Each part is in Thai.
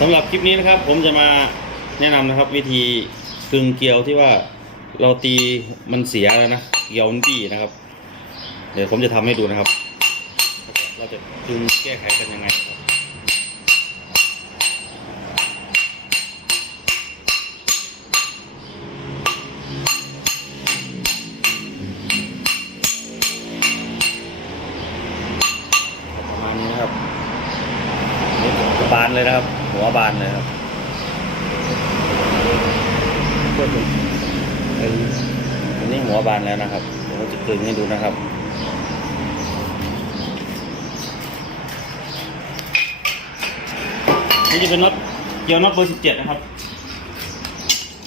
สำหรับคลิปนี้นะครับ ผมจะมาแนะนำนะครับ วิธีกึงเกลียวที่ว่าเราตีมันเสียแล้วนะเกลียวมันบี้นะครับ เดี๋ยวผมจะทำให้ดูนะครับ เราจะกึงแก้ไขกันยังไงครับประมาณนี้นะครับ บานเลยนะครับ หัวบานเลยครับอันนี้หัวบานแล้วนะครับเดี๋ยวเราจะกึงให้ดูนะครับนี่จะเป็นน็อตเกียวน็อตเบอร์สิบเจ็ดนะครับ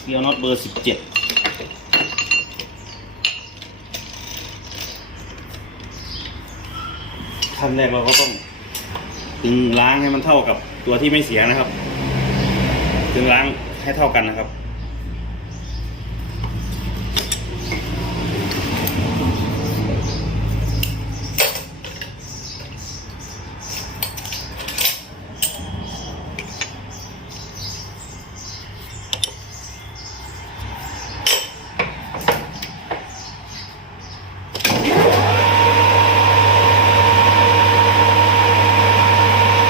เกียวน็อตเบอร์สิบเจ็ดขั้นแรกเราก็ต้องตึงล้างให้มันเท่ากับ ตัวที่ไม่เสียนะครับ จึงล้างให้เท่ากันนะครับ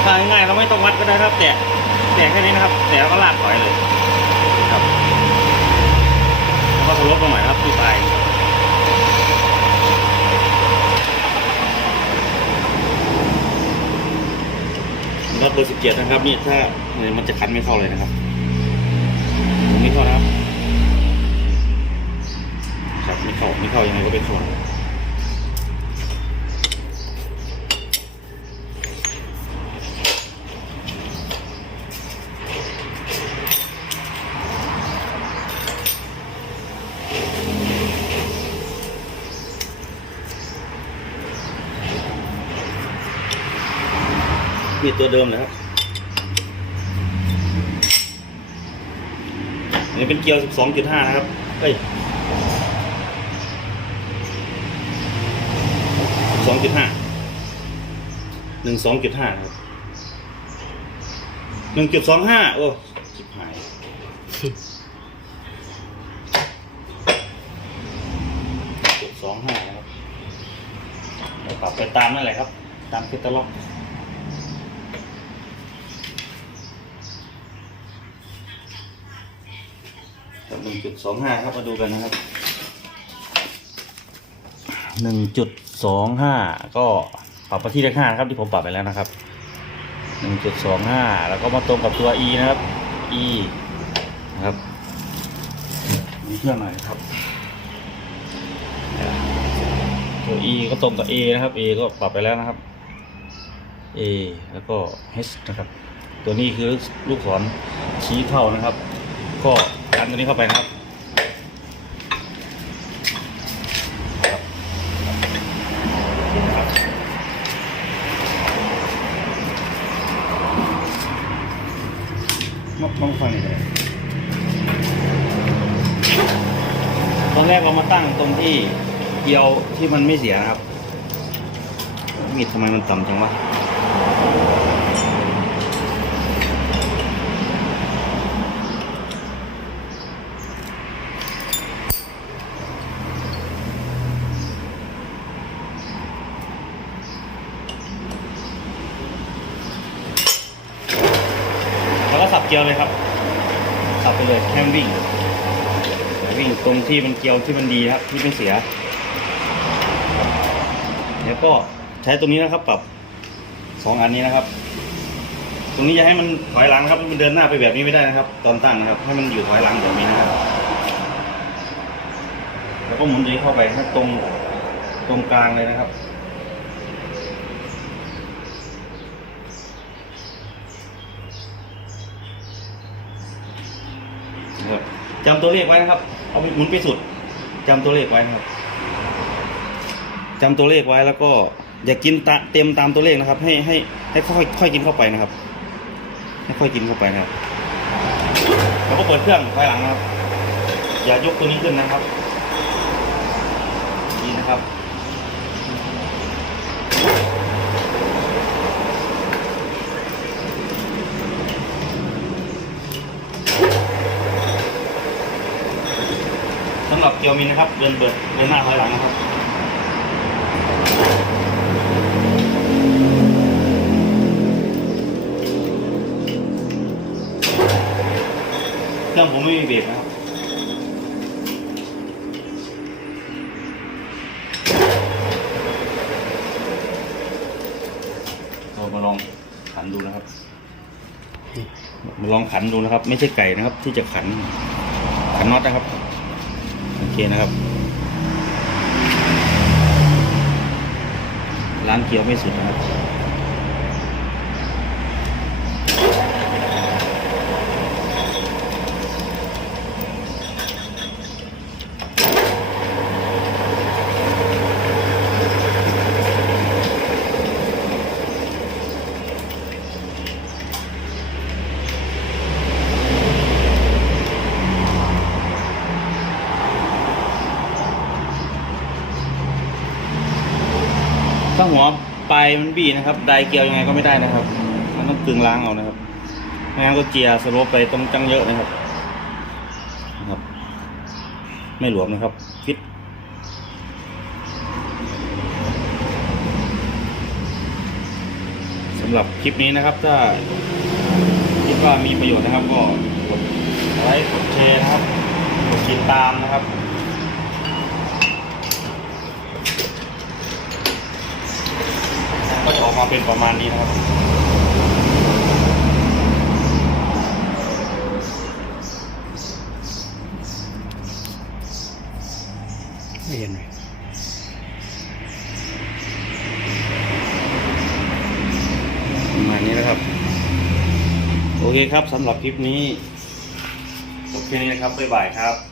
ถ้าง่ายๆเรา ไม่ต้องวัดก็ได้ครับแต่แต่แค่นี้นะครับแต่แล้วก็ลากถอยเลยครับแล้วก็ทะลุลงหน่อยนครับที่ปลายน็อตเบอร์สิบเจ็ดนะครับนี่ถ้าเนี่ยมันจะคันไม่เข้าเลยนะครับไม่เข้านะครับครับไม่เข้าไม่เข้ายังไงก็เข้านะครั มีตัวเดิมเลยครับอันนี้เป็นเกียว12.5 นะครับ เอ้ย12.5 12.5ครับ1.25 โอ้ชิบหายจุดสองห้านะครับปรับไปตามนั่นแหละครับ ตามคตาล็อก กับหนึ่ง จุดสองห้าครับมาดูกันนะครับหนึ่งจุดสองห้าก็ปรับไปที่เลขห้านะครับที่ผมปรับไปแล้วนะครับหนึ่งจุดสองห้าแล้วก็มาตรงกับตัว e นะครับ e นะครับมีเครื่องหน่อยนะครับ ตัว e ก็ตรงกับ a นะครับ a ก็ปรับไปแล้วนะครับ a แล้วก็ h นะครับ ตัวนี้คือลูกศรชี้เข้านะครับ ก็ดันตัวนี้เข้าไปนะครับมองมองฟังหน่อยเลยตอนแรกเรามาตั้งตรงที่เกียวที่มันไม่เสียนะครับ มีดทำไมมันต่ำจังวะ สับเกียวเลยครับ สับไปเลยแค่วิ่ง วิ่งตรงที่มันเกียวที่มันดีครับ ที่ไม่เสีย แล้วก็ใช้ตรงนี้นะครับ ปรับสองอันนี้นะครับ ตรงนี้จะให้มันถอยหลังครับมันเดินหน้าไปแบบนี้ไม่ได้นะครับ ตอนตั้งนะครับ ให้มันอยู่ถอยหลังแบบนี้นะครับ แล้วก็หมุนตัวนี้เข้าไปให้ตรงตรงกลางเลยนะครับ นะครับ จำตัวเลขไว้นะครับ เอาไปหมุนไปสุดจำตัวเลขไว้นะครับจำตัวเลขไว้แล้วก็อย่ากินตะเต็มตามตัวเลขนะครับ ให้ให้ให้ค่อยค่อยกินเข้าไปนะครับให้ค่อยกินเข้าไปนะครับแล้วก็เปิดเครื่องถอยหลังนะครับ อย่ายกตัวนี้ขึ้นนะครับนี่นะครับ สำหรับเกียวมินนะครับเดินเปิดเดินหน้าถอยหลังนะครับเครื่องผมไม่มีเบรกนะครับเรามาลองขันดูนะครับมาลองขันดูนะครับ ไม่ใช่ไก่นะครับ ที่จะขันขันน็อตนะครับ เคนะครับ ล้างเกียวไม่สุดนะครับ มันบี้นะครับไดเกียวยังไงก็ไม่ได้นะครับ มันต้องกึงล้างเอานะครับไม่งั้นก็เจียสโลปไปต้องจังเยอะนะครับนะครับ ไม่หลวมนะครับฟิตสำหรับคลิปนี้นะครับ ถ้าคิดว่ามีประโยชน์นะครับ ก็กดไลค์กดแชร์นะครับกดติดตามนะครับ ก็จะออกมา เป็นประมาณนี้นะครับไม่เห็นไหมประมาณนี้นะครับ โอเคครับสำหรับคลิปนี้จบแค่นี้นะครับ บ๊ายบายครับ